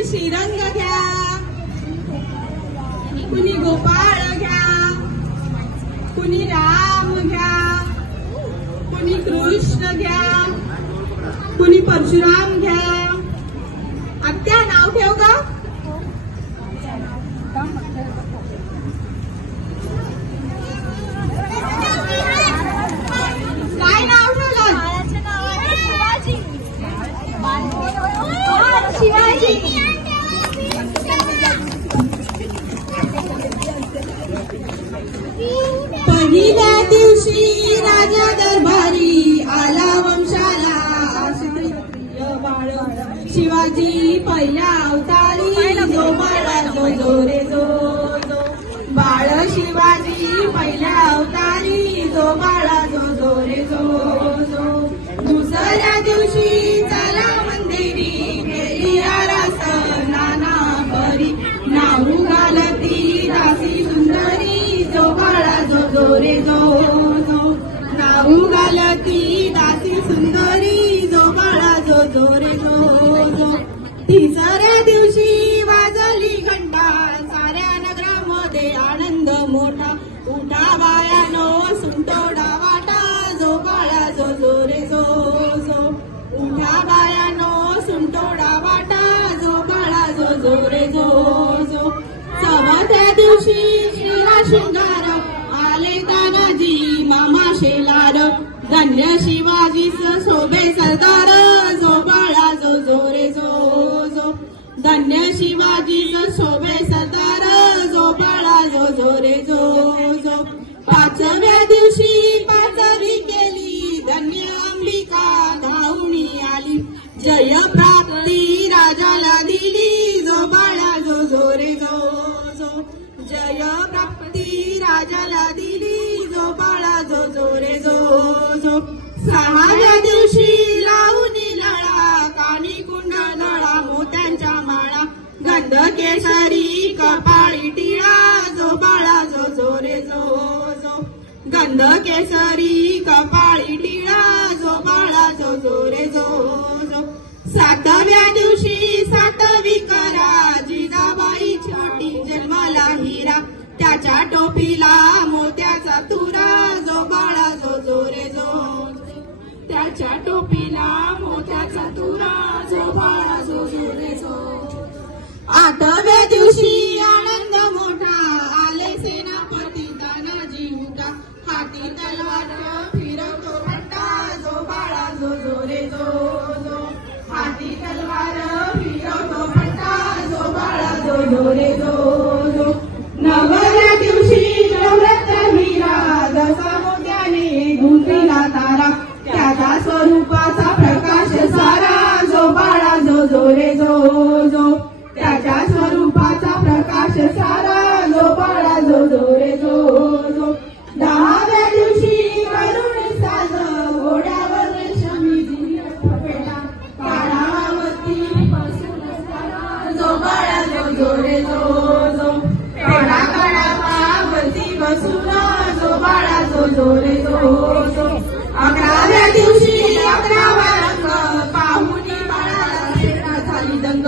कुणी श्रीरंग घ्या, कुणी गोपाळ घ्या, कुणी राम घ्या, कुणी कृष्ण घ्या, कुणी परशुराम घ्या. आत्या नाव ठेव का? काय नाव ठेवलं? शिवाजी. पहिल्या दिवशी राजा दरबारी आला वंशाला आश्चर्य बाळ शिवाजी पहिल्या अवतारी जो बाळा जो जो रे जो जो बाळ शिवाजी पहिल्या अवतारी जो बाळा जो जो रे जो जो. दुसऱ्या दिवशी चला मंदिरी केली आरास नाना परी नाऊ घालती दासी सुंदरी जो बाळा जो जो रे जो जो नाऊ घालती दासी सुंदरी जो बाळा जो जो रे जो जो. तिसऱ्या दिवशी वाजली घंटा साऱ्या नगरामध्ये आनंद मोठा उठा बायानो सुंटोडा वाटा जो बाळा जो जो रे जो जो उठा बायानो सुंटोडा वाटा जो बाळा जो जो रे जो जो. चौथ्या दिवशी श्रीरा शृंगार आले तानाजी मामा शेलार धन्य शिवाजीच शोभे सरदार जो बाळा जो जो रे जो जो धन्य शिवाजीच शोभे सरदार जो बाळा जो जो रे जो जो. पाचव्या दिवशी पाचवी केली धन्य अंबिका धावणी आली जय प्राप्ती राजाला दिली जो बाळा जो जो रे जो जो जय प्राप्ती राजाला दिली जो बाळा जो जो रे जो जो. सहाव्या दिवशी लावणी लळा कानी कुंडळा मोत्यांच्या माळा गंध केसरी कपाळी टिळा जो बाळा जो जो रे जो जो गंध केसरी कपाळी टिळा जो बाळा जो जो रे जो जो. सातव्या दिवशी सातवी करा जिजाबाई छोटी जन्माला हिरा त्याच्या टोपीला मोत्याचा तुरा जो बाळा जो जो रे जो त्याच्या टोपीला मोत्याचा तुरा जो बाळा जो जो रे जो. आठव्या दिवशी आनंद मोठा आले सेनापती तानाजी उठा हाती तलवार फिरवतो घंटा जो बाळा जो जो रे जो जो हाती तलवार फिरवतो घंटा जो बाळा जो जो रे जो जो. नवव्या दिवशी नवरत्न हिरा जसा मोत्याने गुंफिला तारा त्याचा स्वरूपाचा प्रकाश सारा जो बाळा जो जो रे जो जो त्याच्या स्वरूपाचा प्रकाश सारा जो बाळा जो जो रे जो जो. दहाव्या दिवशी करुणी साज घोड्यावर रेशमी पेटा काढावती जो बाळा जो जो रे जो जो पेटा काढावती बसून जो बाळा जो जो रे जो जो. 11व्या दिवशी 11वा रंग पाहुणी बाळाला झाली दंग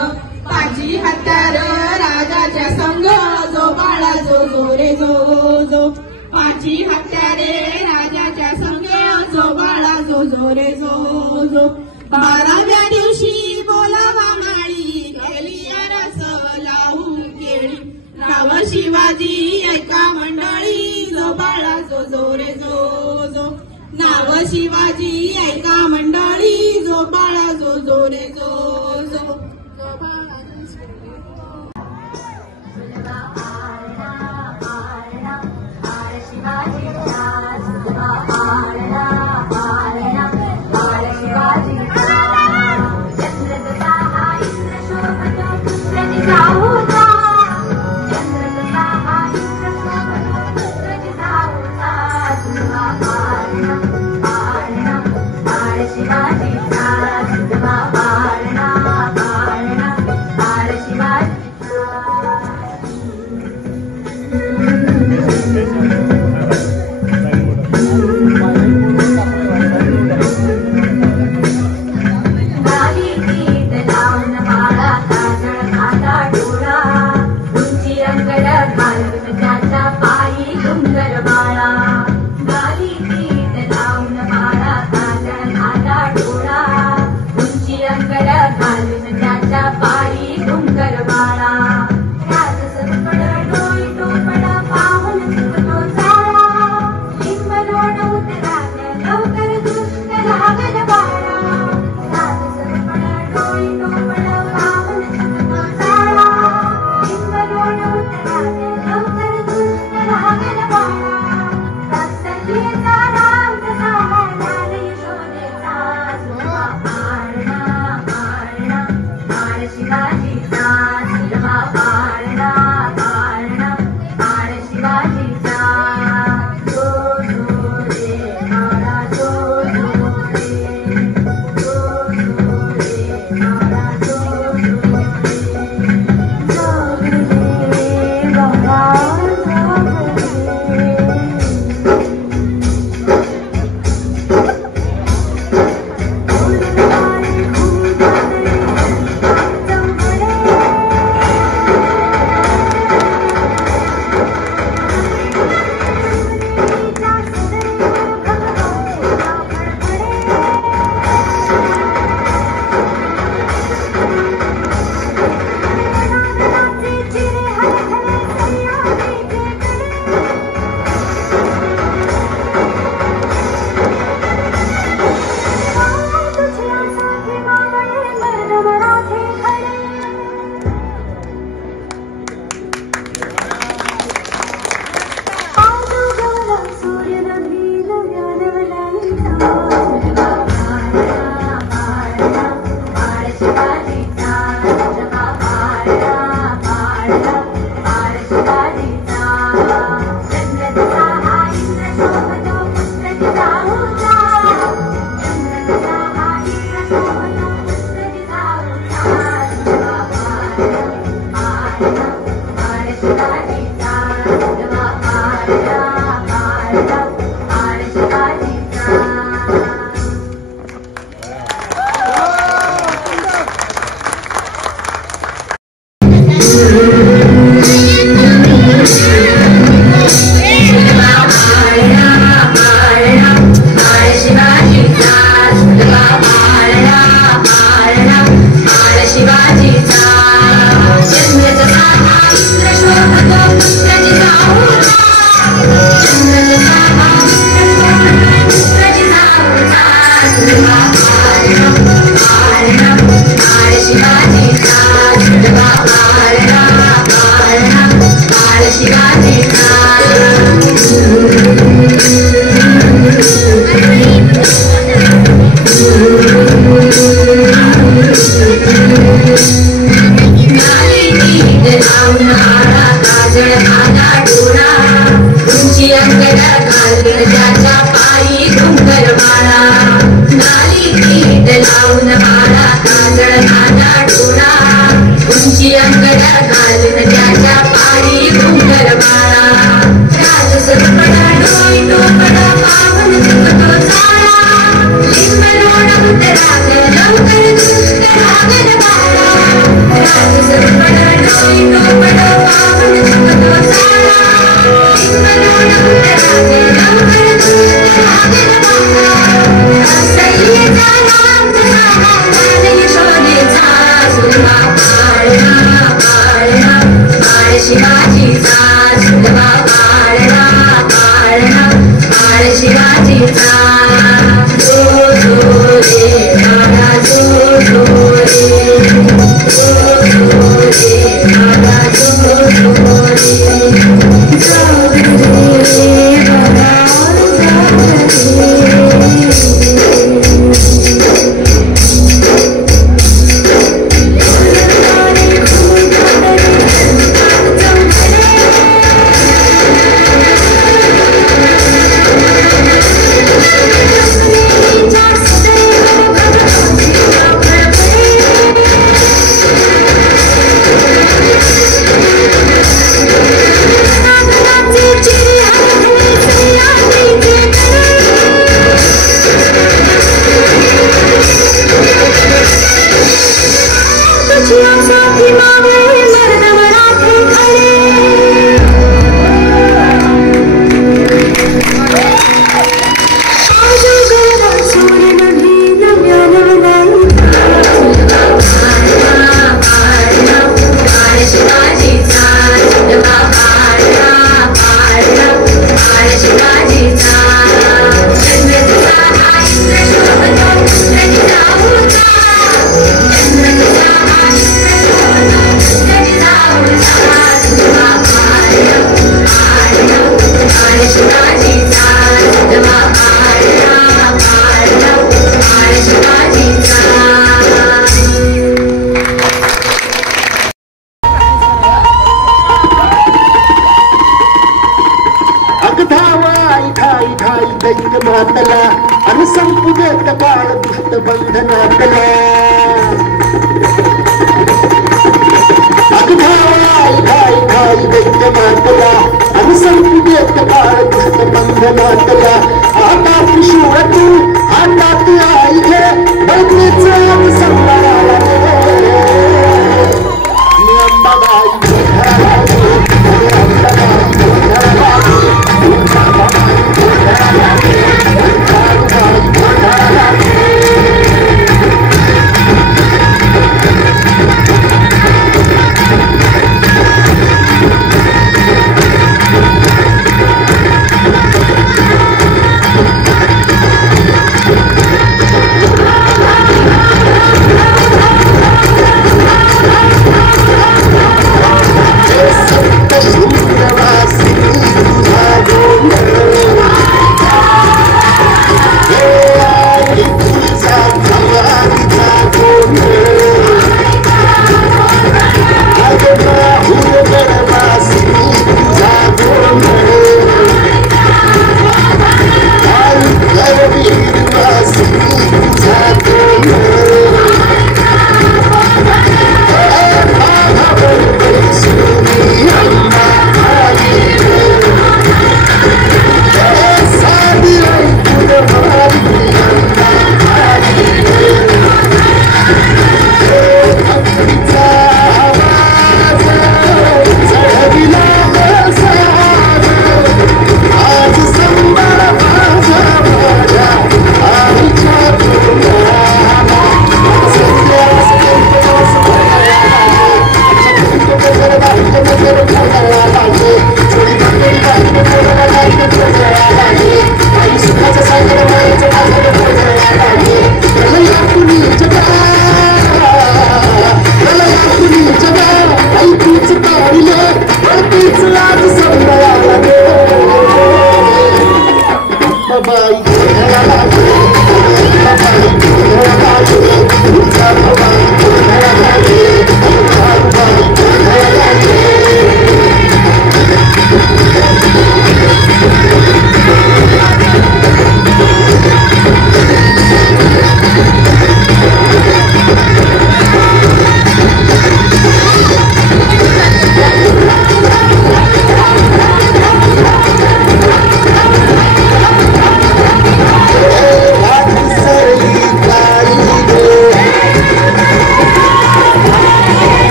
पाची हत्यार राजाच्या संग जो बाळा जो जो रे जो जो पाची हत्यारे राजाच्या संग जो बाळा जो जो रे जो जो. 12व्या दिवशी बोलावा माळी केली रस लावून केळी नाव शिवाजी ऐका मंडळी जो बाळा जो जो रे जो जो नाव शिवाजी ऐका मंडळी जो बाळा जो जो रे जो जो. पाळणा पाळणा बाळ शिवाजीचा काजळ आला डोळा उंची अंगड घालून त्याच्या पायी घुंगर माळा नाली पीठ लावून माळा काजळ आला डोळा उंची अंगड घालून त्याच्या पायी घुंगर माळा राज सरपडा डोई टोपडा पावन चुकतो चाळा लिंब लोण उतराग लवकर दुष्ट लागल बाळा राज सरपडा डोई टोपडा पावन चुकतो चाळा लिंब लोण उतराग लवकर दुष्ट लागल बाळा असह्यचा नाथ झाला बाल यशोदेचा सुलभा पाळणा पाळणा बाळ शिवाजीचा सुलभा पाळणा पाळणा बाळ शिवाजीचा जो जो रे बाळा जो जो रे जो जो रे बाळा जो जो रे जाग रे बाळा जाग रे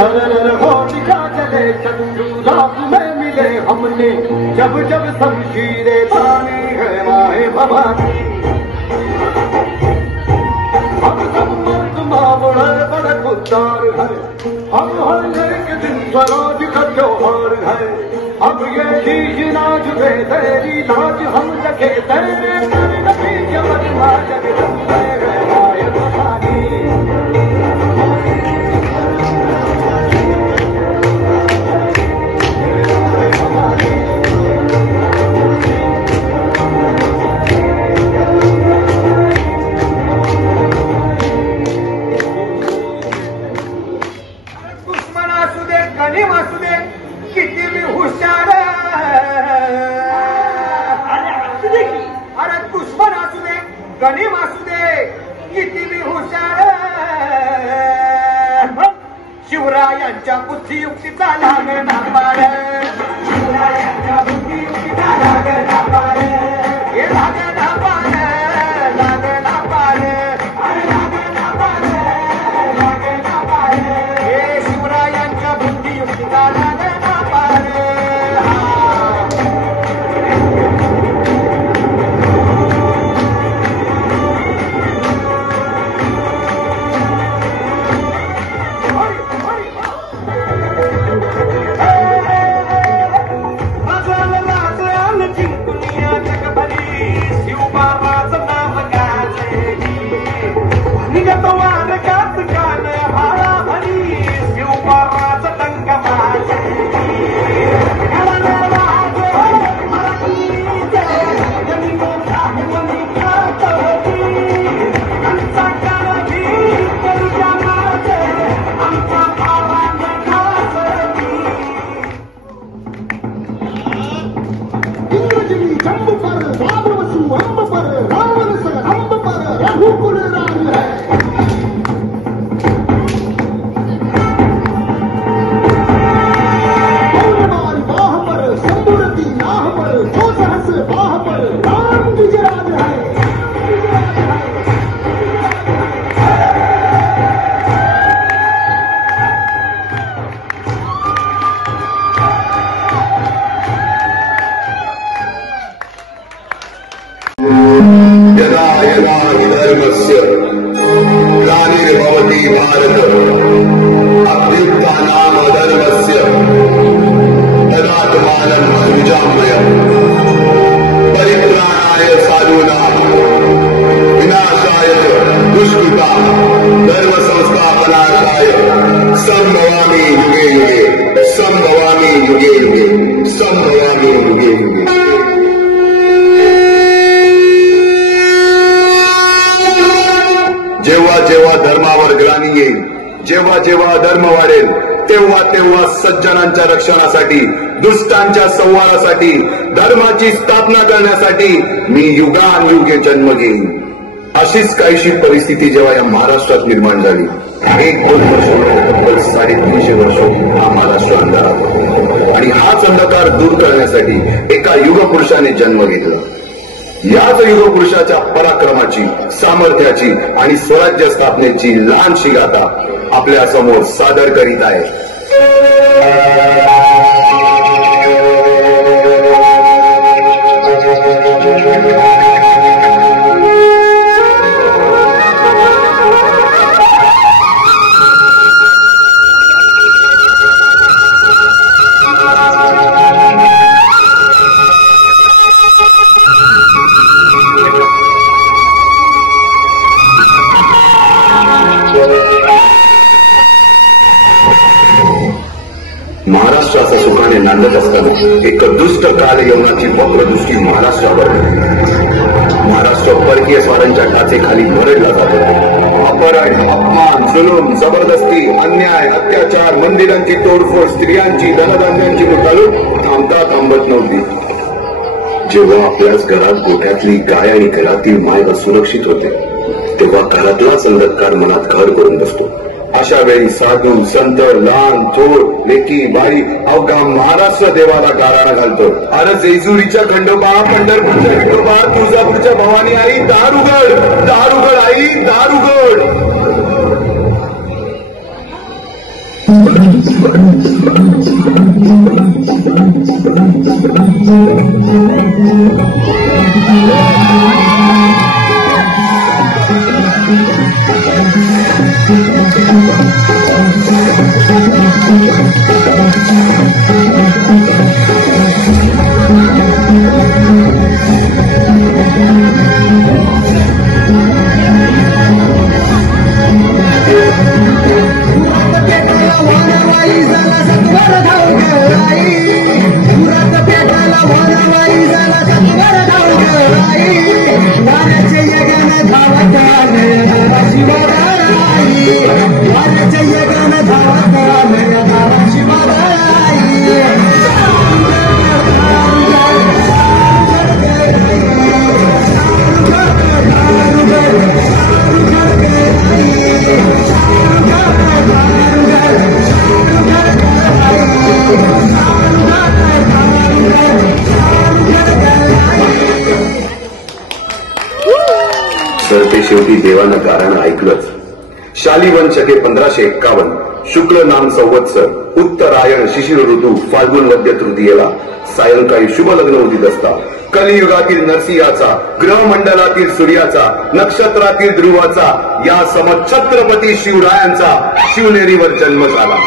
सरल होलिका जले चंदू रात में मिले हमने जब जब शमशीरें तानी है माए भवानी हम सब मर्द मामले बड़े खुददार है हम हर एक दिन स्वराज का त्योहार है अब ये चीज नाच दे तेरी नाच हम लगे तेरे नबी के बदला जगदम्बे है माए भवानी गणिम असू दे किती मी हुशार शिवरायांच्या बुद्धियुक्तीचा लागला पार शिवरायांच्या बुद्धियुक्तीचा लागला पार हे लागला पार लागला पार लागला पार लागला पार हे शिवरायांच्या बुद्धियुक्तीचा लागला पार ग्लानिर्भवति भारत अभ्युत्थानाम धर्मस्य तदात्मानं सृजाम्यहम् परित्राणाय साधूनां विनाशाय दुष्कृतां धर्म संस्थापनार्थाय संभवामि युगे युगे संभवामि युगे युगे संभवामि युगे युगे जेव्हा जेव्हा धर्मावर ग्लानी येईल जेव्हा जेव्हा धर्म वाढेल तेव्हा तेव्हा सज्जनांच्या रक्षणासाठी दुष्टांच्या संहारासाठी धर्माची स्थापना करण्यासाठी मी युगानुयुगे जन्म घेईन अशीच काहीशी परिस्थिती जेव्हा या महाराष्ट्रात निर्माण झाली 1-2 वर्ष तब्बल 350 वर्ष हा महाराष्ट्र अंधारात आणि हाच अंधकार दूर करण्यासाठी एका युगपुरुषाने जन्म घेतला याच युगपुरुषाच्या पराक्रमाची सामर्थ्याची आणि स्वराज्य स्थापनेची लहानशी गाथा आपल्या समोर सादर करीत आहे महाराष्ट्राचा सुखाने नांदत असताना एक दुष्ट काल यवनाची वक्रदृष्टी महाराष्ट्रावर महाराष्ट्र परकीय स्वारांच्या टाचेखाली भरडला जात होते अपहरण अपमान जुलूम जबरदस्ती अन्याय अत्याचार मंदिरांची तोडफोड स्त्रियांची धनधान्यांची लुटालूट थांबता थांबत नव्हती जेव्हा आपल्याच घरात गोठ्यातली गाय आणि घरातील माय सुरक्षित होते तेव्हा घरातलाच अंधकार मनात घर करून बसतो अशा वेळी साधू संत लहान थोर लेकी बाई अवघा महाराष्ट्र देवाला गाराणा घालतो अरे जेजुरीच्या खंडोबा पंढरपूरच्या विठोबा तुळजापूरच्या भवानी आई दारुगड दारुगड आई दारुगड सरते शेवटी देवानं गाराणं ऐकलंच. शालिवन शके 1551 शुक्ल नाम संवत्सर उत्तरायण शिशिर ऋतू फाल्गुन वद्य तृतीयेला सायंकाळी शुभ लग्न उदित असता कलियुगातील नरसिंहाचा ग्रहमंडलातील सूर्याचा नक्षत्रातील ध्रुवाचा या समछत्रपती शिवरायांचा शिवनेरीवर जन्म झाला.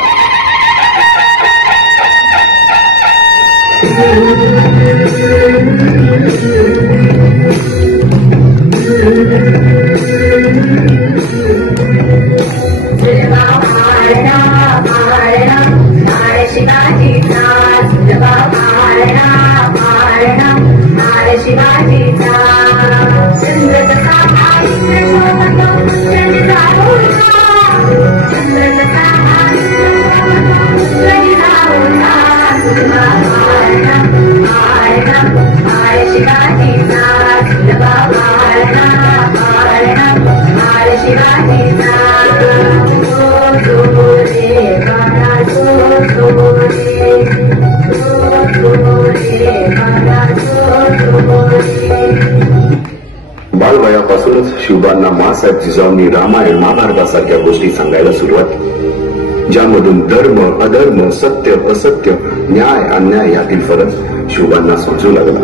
बालवयापासूनच शिवबांना माँसाहेब जिजाऊंनी रामायण महाभारतासारख्या गोष्टी सांगायला सुरुवात केली, ज्यामधून धर्म अधर्म सत्य असत्य न्याय अन्याय यातील फरक शिवबांना समजू लागला.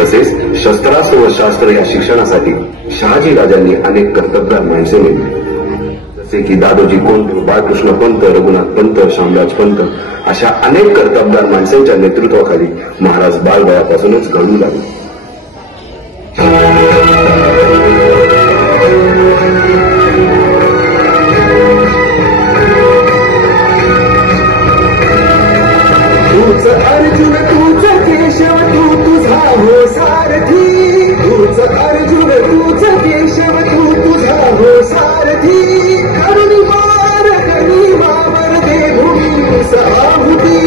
तसेच शस्त्रास्त्र व शास्त्र या शिक्षणासाठी शहाजी राजांनी अनेक कर्तबगार माणसे नेमली, जसे की दादोजी कोंडदेव, बाळकृष्ण पंत, रघुनाथ पंत, शामराज पंत अशा अनेक कर्तबगार माणसांच्या नेतृत्वाखाली महाराज बालवयापासूनच घडू लागले. अर्जुन तूच केशव तू तुझा हो सारथी, तूच अर्जुन तूच केशव तू तुझा हो सारथी, करुणी मार करी वावर दे भूमीस आहुती,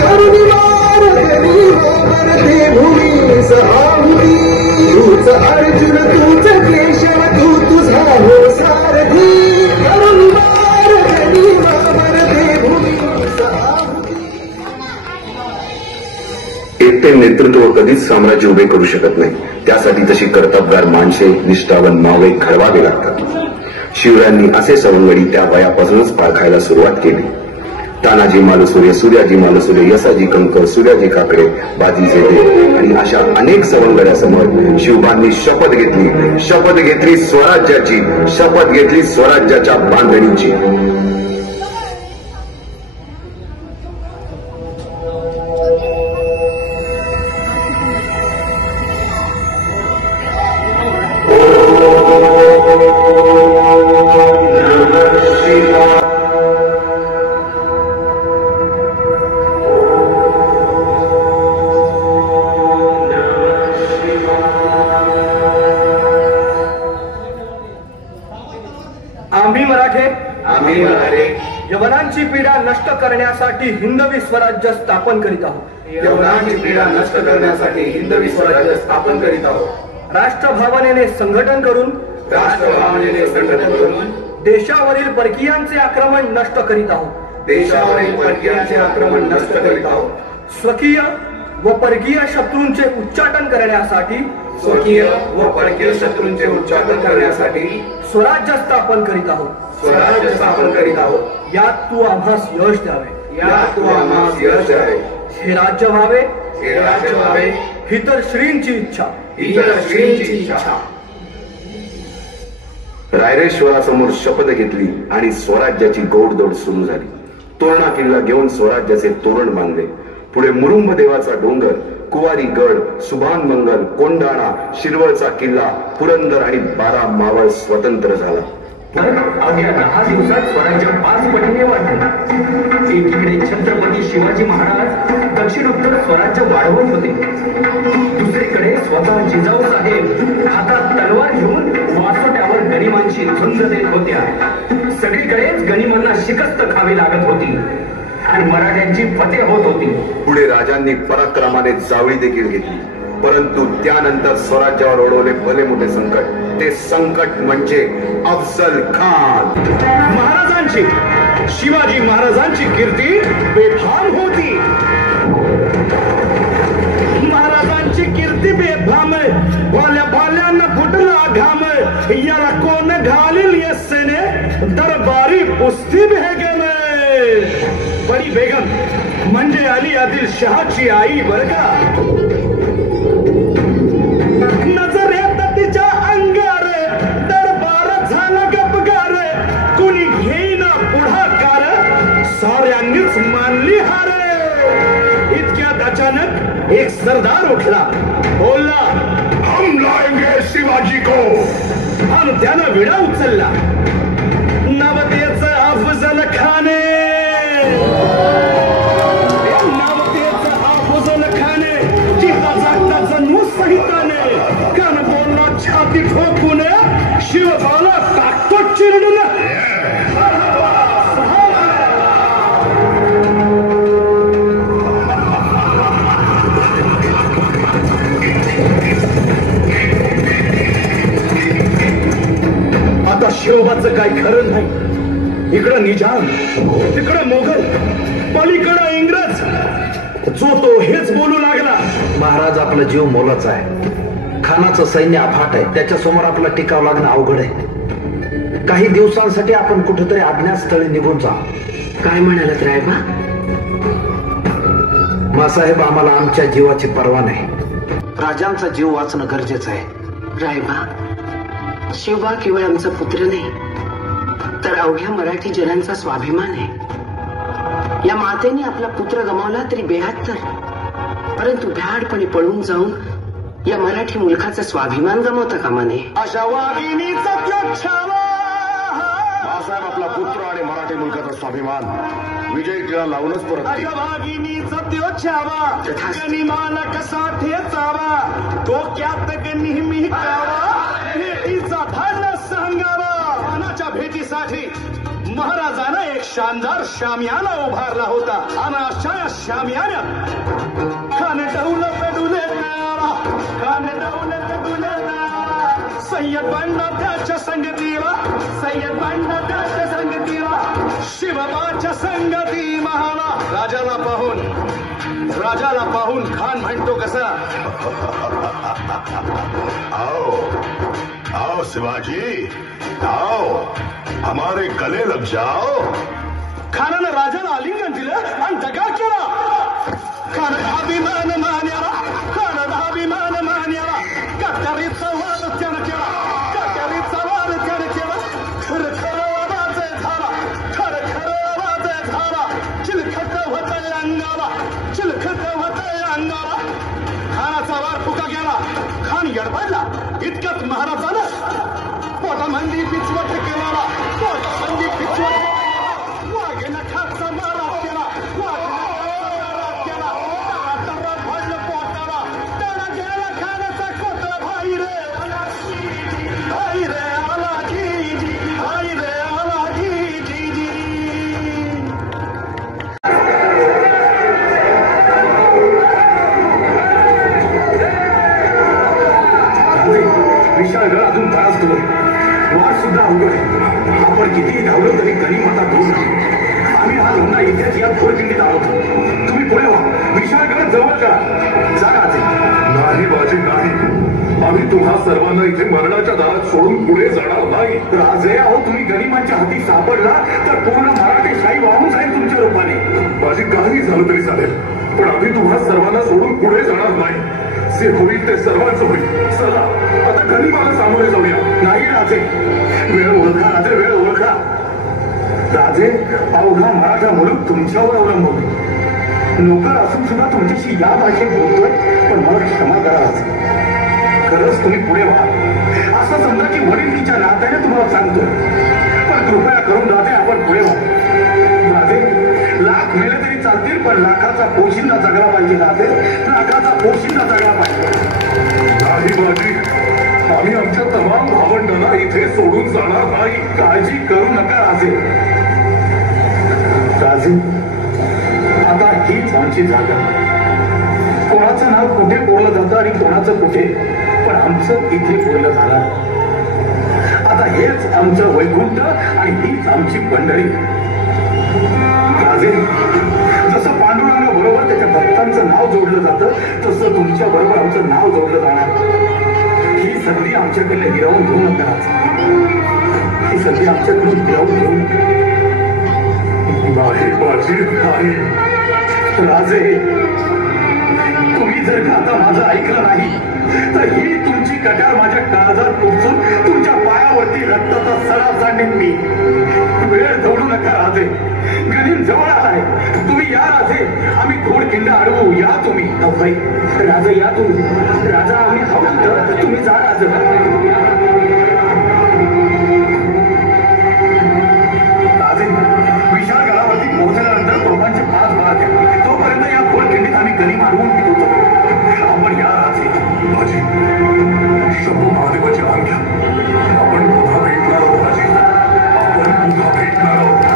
करुणी मार करी वावर दे भूमीस आहुती, तूच अर्जुन तूच केशव तू तुझा हो सारथी, करुणी मार करी वावर दे भूमीस आहुती. एकटे नेतृत्व कधीच साम्राज्य उभे करू शकत नाही, त्यासाठी तशी कर्तबगार माणसे निष्ठावन मावळे घडवावे लागतात. शिवरायांनी असे सवंगडी त्या वयापासूनच पाळखायला सुरुवात केली. तानाजी मालुसुरे, सूर्याजी मालुसुरे, यसाजी कंकर, सूर्याजी काकडे, बाजी जेठे आणि अशा अनेक सवंगड्यासमोर शिवबांनी शपथ घेतली स्वराज्याची, शपथ घेतली स्वराज्याच्या बांधणीची. आम्ही मराठे यवनांची पीडा नष्ट करण्यासाठी हिंदवी स्वराज्य स्थापन करीत आहोत. यवनांची पीडा नष्ट करण्यासाठी हिंदवी स्वराज्य स्थापन करीत आहोत. राष्ट्रभावनेने संघटन करून देशावरील परकीयांचे आक्रमण नष्ट करीत आहोत. देशावरील परकीयांचे आक्रमण नष्ट करीत आहोत. स्वकीय व परकीय शत्रूंचे उच्चाटन करण्यासाठी स्वराज्य स्थापन करीत आहोत. यात तू आम्हास यश द्यावे. यात आम्हास यश आहे. हे राज्य व्हावे, हे राज्य व्हावे, ही तर श्रींची इच्छा. इतर श्रींची इच्छा. रायरेश्वरासमोर शपथ घेतली आणि स्वराज्याची गोडदोड सुरू झाली. तोरणा किल्ला घेऊन स्वराज्याचे तोरण बांधले. पुढे मुरुंब देवाचा डोंगर, कुवारी गड, सुभान मंगल, कोंडाणा, शिरवळचा किल्ला, पुरंदर आणि 12 मावळ स्वतंत्र झाला. अवघ्या 10 दिवसात स्वराज्य 5 पटीने वाढले. एकीकडे छत्रपती शिवाजी महाराज दक्षिणोत्तर स्वराज्य वाढवत होते, दुसरीकडे स्वतः जिजाऊ साहेब हातात तलवार घेऊन वासोट्यावर गनिमांची झुंज देत होत्या. सगळीकडेच गनिमांना शिकस्त खावी लागत होती आणि मराठ्यांची फतेह होत होती. पुढे राजांनी पराक्रमाने जावळी देखील घेतली, परंतु त्यानंतर स्वराज्यावर ओढवले भले मोठे संकट. ते संकट म्हणजे अफजल खान. महाराजांची, शिवाजी महाराजांची कीर्ती बेफाम होती. महाराजांची कीर्ती बेफाम, वाल्या भाल्यांना फुटला घाम. याला कोण घालील येसेने, दरबारी कुस्ती भेगेल. बडी बेगम म्हणजे अली आदिल शहाची आई बर का. नजर येत तिच्या अंगार, दरबार झाला गपगार. कुणी घेईना पुढाकार, साऱ्यांनीच मानली हार. इतक्यात अचानक एक सरदार उठला, बोलला, हम लाएंगे शिवाजी को. आणि त्यानं विडा उचलला. नवतेच अफजल खाने, नवतेच अफजल खाने, जिता जागता जन्म सहिताने. कान बोलला छाती ठोकून, शिवबाला टाकतो चिरडून. आता शिवबाचं काही खरं नाही. इकडं निजाम, तिकडं मोगल, पलीकडं इंग्रज. जो तो हेच बोलू लागला. महाराज, आपला जीव मोलाचा आहे. खानाचं सैन्य अफाट आहे, त्याच्या समोर आपला टिकाव लागणं अवघड आहे. काही दिवसांसाठी आपण कुठेतरी अज्ञातस्थळी निघून जा. काय म्हणालात रायबा? मासाहेब, आम्हाला आमच्या जीवाची पर्वा नाही. राजांचा जीव वाचणं गरजेचं आहे. रायबा, शिवबा केवळ आमचा पुत्र नाही, तर अवघ्या मराठी जनांचा स्वाभिमान आहे. या मातेने आपला पुत्र गमावला तरी 72, परंतु भ्याडपणे पळून जाऊन या मराठी मुलखाचा स्वाभिमान गमावता कामा नये. अशा वाघिणीचा त्याग छावा. बाळासाहेब, आपला पुत्र आणि मराठी मुलकाचा स्वाभिमान विजय टिळा लावूनच परत अशा वाघिणीचा त्याग छावा. तथास्तु. गनिमाला कसा ठेचावा, डोक्यात नेहमी कावा. भेटीचा धाडला सांगावा. खानाच्या भेटीसाठी महाराजानं एक शानदार शामियाना उभारला होता. आणि अशा या शामियान्यात खान डौलत डुलेला, खान डौलत डुलेला. सय्यद बंडा त्याच्या संगतीला, सय्यद बंडा त्याच्या संगतीला. शिवबाच्या संगती महाना. राजाला पाहून खान म्हणतो कसा, आओ आओ शिवाजी, आओ हमारे गले लग जाओ. खानानं राजाला आलिंगन दिलं आणि दगा केला. खानाला अभिमान मान्याला, खानाला अभिमान मान्याला. कट्यारीचा वाद त्यानं केला, कट्यारीचा वाद त्यानं केला. खरखर आवाज झाला, खरखर आवाज झाला. चिलखत होतंय अंगाला, चिलखत होतंय अंगाला. खानाचा वार फुका गेला. खान यडबडला. इतक्यात महाराजानं पोटामंदी पिचवट केला, पोटामंदी पिचवट. वाघेनं खाचा मारा केला, तर भडलं पोटाला. त्याला गेला खानाचा कोतरा. भाई रे आला जी, भाई रे आला जी, भाई रे आला जी. विशाळगड अजून त्रास करू. वाट सुद्धा अवघड आहे. आपण कितीही धावलो तरी गनिमाता दूर नाही. आम्ही हा लग्न इथेच या खोरखिंडीत आहोत. तुम्ही पुढे व्हा. विशाळगड जवळ करा. जागा नाही बाजी नाही. आम्ही तुम्हा सर्वांना इथे मरणाच्या दारात सोडून पुढे जाणार नाही. राजे, अहो तुम्ही गनिमांच्या हाती सापडला तर पूर्ण मराठी शाही वाहून जाईल तुमच्या रूपाने. माझी काही झालं तरी चालेल, पण आम्ही तुम्हा सर्वांना सोडून पुढे जाणार नाही. जे होईल ते सर्वांचं होईल. चला आता गनिमाला सामोरे जाऊया. नाही राजे, वेळ ओळखा राजे, वेळ ओळखा. राजे, अवघा मराठा मुलूक तुमच्यावर अवलंबून. नोकर असून सुद्धा तुमच्याशी या भाषेत बोलतोय, पण मला क्षमा करा राजे. खरंच तुम्ही पुढे व्हा. असं समजा की वडिलकीच्या नात्याने तुम्हाला सांगतोय, पण कृपया करून राजे आपण पुढे व्हा. राजे, लाख मेले तरी चालतील, पण लाखाचा पोशिंदा जगला पाहिजे. राजे, लाखाचा पोशिंदा जगला पाहिजे. नाही बाजी, आम्ही आमच्या तमाम भावंडांना इथे सोडून जाणार नाही. काळजी करू नका राजे. राजे, आता हीच आमची जागा. कोणाचं नाव कुठे बोललं जातं आणि कोणाचं कुठे, पण आमचं इथे बोललं जाणार. आता हेच आमचं वैकुंठ आणि हीच आमची पंढरी. राजे, जसं पांडुरंगा बरोबर त्याच्या भक्तांचं नाव जोडलं जातं, तसं तुमच्या बरोबर आमचं नाव जोडलं जाणार. ही संधी आमच्याकडे हिरावून घेऊ नका राजे. ही संधी आमच्याकडून हिरावून घेऊ नका. नाही बाजी, नाही. राजे, तुम्ही जर का आता माझं ऐकलं नाही तर ही तुमची कटार माझ्या काळजात टोचून तुमच्या पायावरती रक्ताचा सडा सांडेन मी. वेळ दौडू नका राजे, गनिम जवळ आहे. तुम्ही या राजे, आम्ही घोडखिंड अडवू. या तुम्ही. भाई राजा, या तुम्ही. राजा, आम्ही हवं तुम्ही जा राजा. राजे, विशाल गडावरती पोहोचल्यानंतर तोफांचे 5 बार द्या. तोपर्यंत या घोडखिंडीत आम्ही गनिम अडवून घेतो. आपण या राजे. बाजी, शंभू महादेवाची आज्ञा. आपण पुन्हा भेटणार आहोत बाजी. आपण पुन्हा भेटणार आहोत.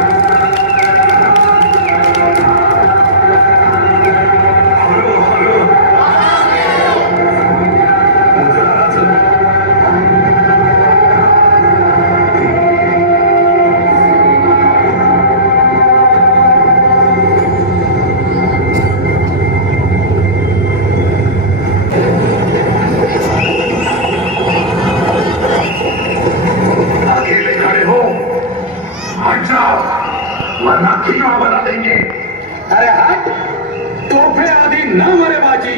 अरे हट, तोफे आधी न मरे बाजी.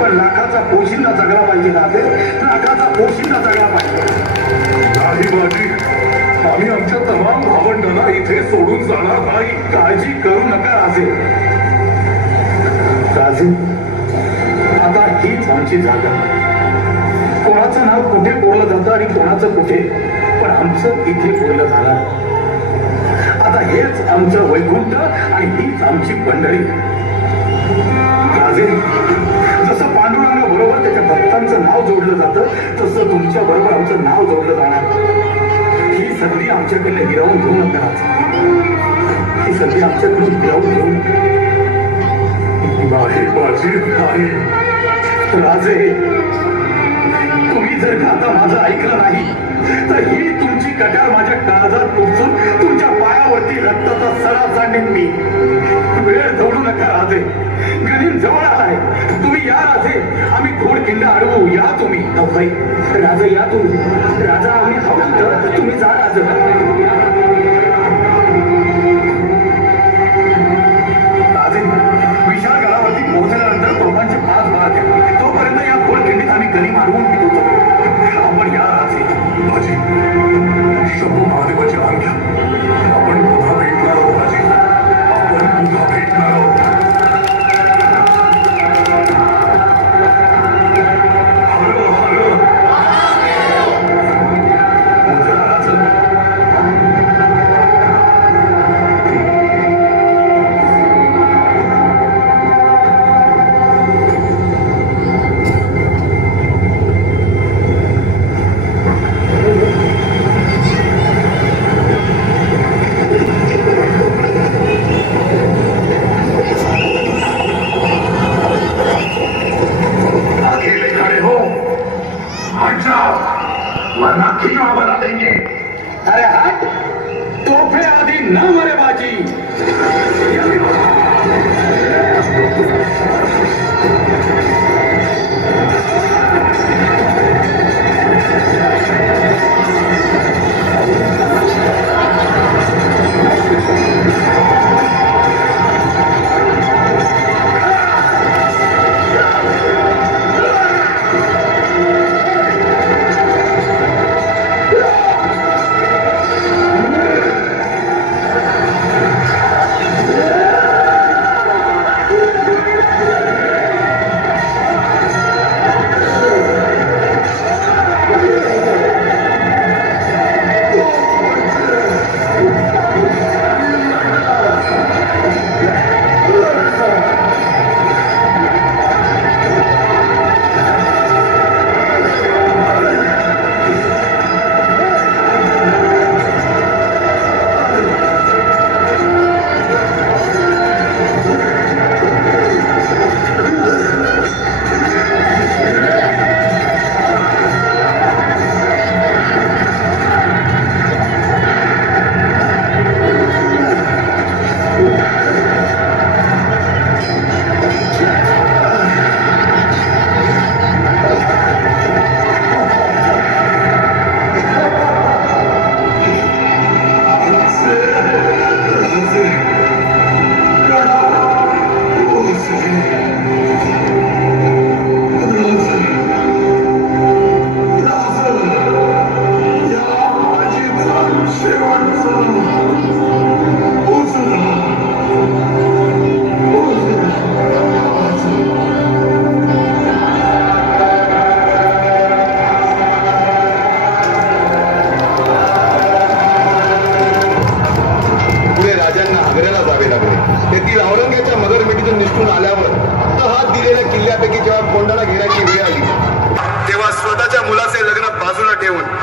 पण लाखाचा पोशिंदा जगला पाहिजे. राजे, लाखाचा पोशिंदा जगला पाहिजे. नाही बाजी, आम्ही आमच्या तमाम भावंडांना इथे सोडून जाणार नाही. काळजी करू नका राजे. राजे, आता हीच आमची जागा. कोणाचं नाव कुठे बोललं जातं आणि कोणाचं कुठे, पण आमचं इथे बोललं जाणार. आता हेच आमचं वैकुंठ आणि हीच आमची पंढरी. राजे, जसं पांडुरंगा बरोबर त्याच्या भक्तांचं नाव जोडलं जातं, तसं तुमच्या बरोबर आमचं नाव जोडलं जाणार. ही संधी आमच्याकडे हिरावून घेऊ नका राजे. ही संधी आमच्याकडून हिरावून घेऊ नका. नाही बाजी, नाही. राजे, तुम्ही जर का आता माझं ऐकलं नाही तर ही तुमची कटार माझ्या काळजात टोचून तुमच्या पायावरती रक्ताचा सडा सांडेन मी. वेळ दौडू नका राजे, गनिम जवळ आहे. तुम्ही या राजे, आम्ही घोडखिंड अडवू. या तुम्ही. भाई राजा, या तुम्ही. राजा, आम्ही हवं तुम्ही जा राजा. नाम रे बाजी.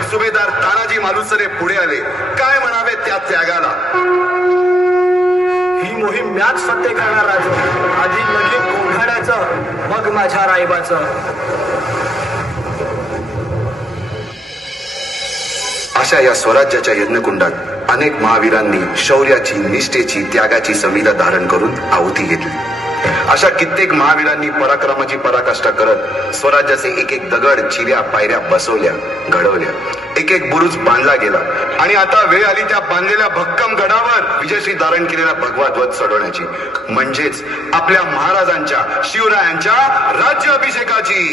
सुभेदार तानाजी मालुसरे पुढे आले. काय म्हणावे त्या त्यागाला. ही मोहीम मॅच फत्ते करणार राजू. आधी लगीन कोंढाण्याचं, मग माझ्या रायबाचं. अशा या स्वराज्याच्या यज्ञकुंडात अनेक महावीरांनी शौर्याची, निष्ठेची, त्यागाची समिधा धारण करून आहुती घेतली. अशा कित्येक महावीरांनी पराक्रमाची पराकाष्ठा करत स्वराज्याचे एक एक दगड, चिऱ्या, पायऱ्या बसवल्या, घडवल्या. एक एक बुरुज बांधला गेला आणि आता वेळ आली त्या बांधलेल्या भक्कम गडावर विजयश्री धारण केलेला भगवा ध्वज चढवण्याची, म्हणजेच आपल्या महाराजांच्या, शिवरायांच्या राज्याभिषेकाची.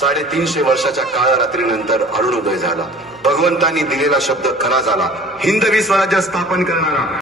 350 वर्षाच्या काळरात्रीनंतर अरुणोदय झाला. भगवंतांनी दिलेला शब्द खरा झाला. हिंदवी स्वराज्य स्थापन करणारा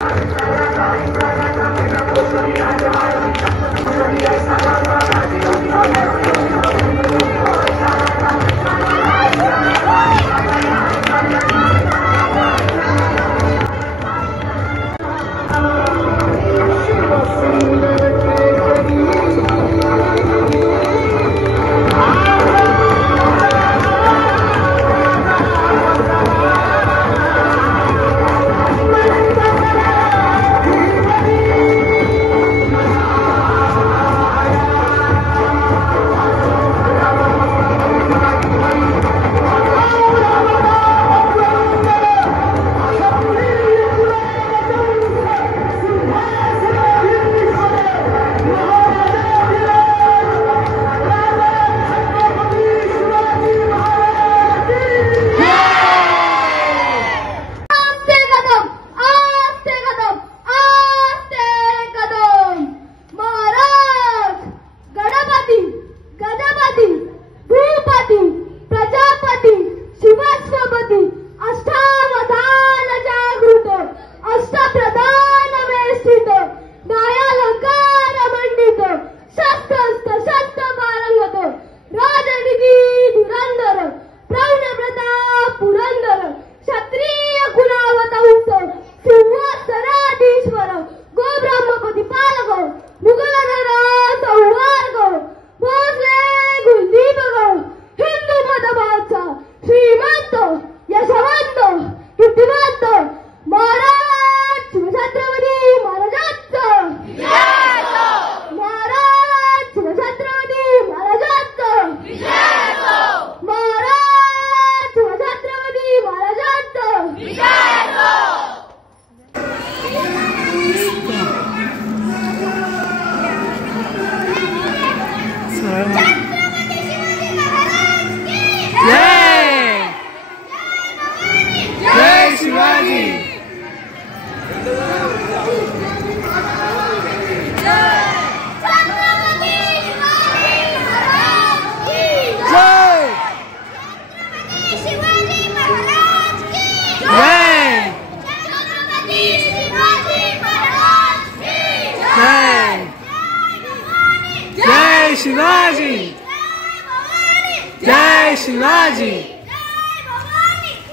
जय शिवाजी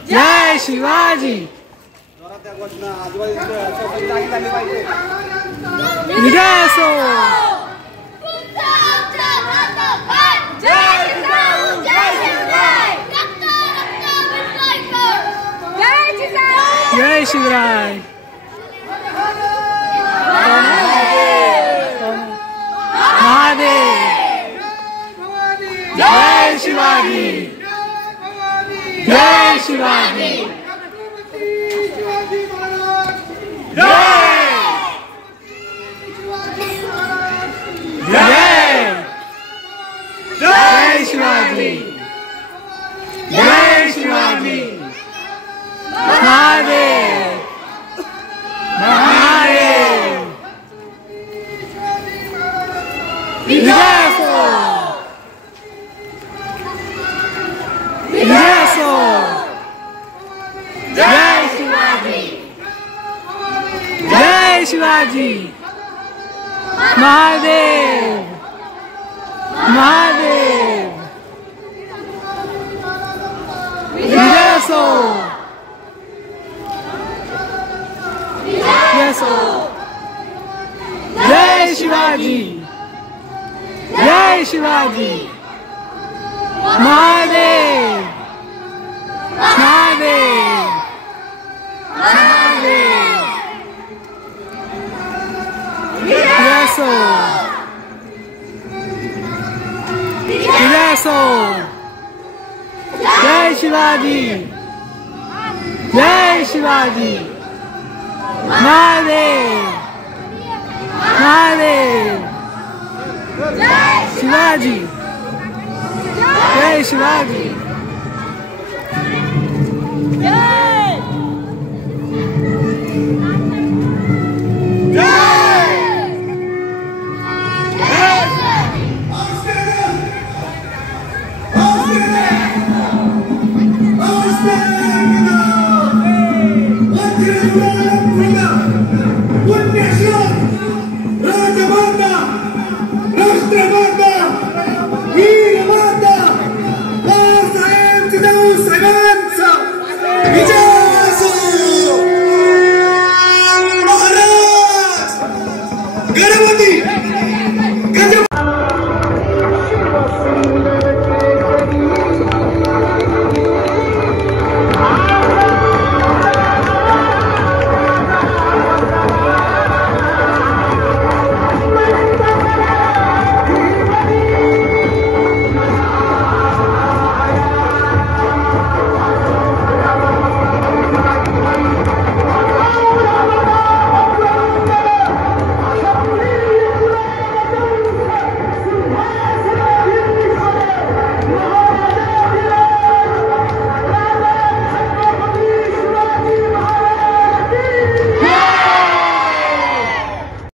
जय शिवाजी विजय असो जय शिवराय महादेव जय शिवाजी जय शिवाजी जय जय शिवाजी जय शिवाजी महादेव महादेव विजय असो विजय असो जय शिवाजी जय शिवाजी महादेव महादेव विजय असो जय शिवाजी जय शिवाजी महादेव महादेव महादेव विजय जय शिवाजी जय शिवाजी महादेव महादेव शिवाजी जय शिवाजी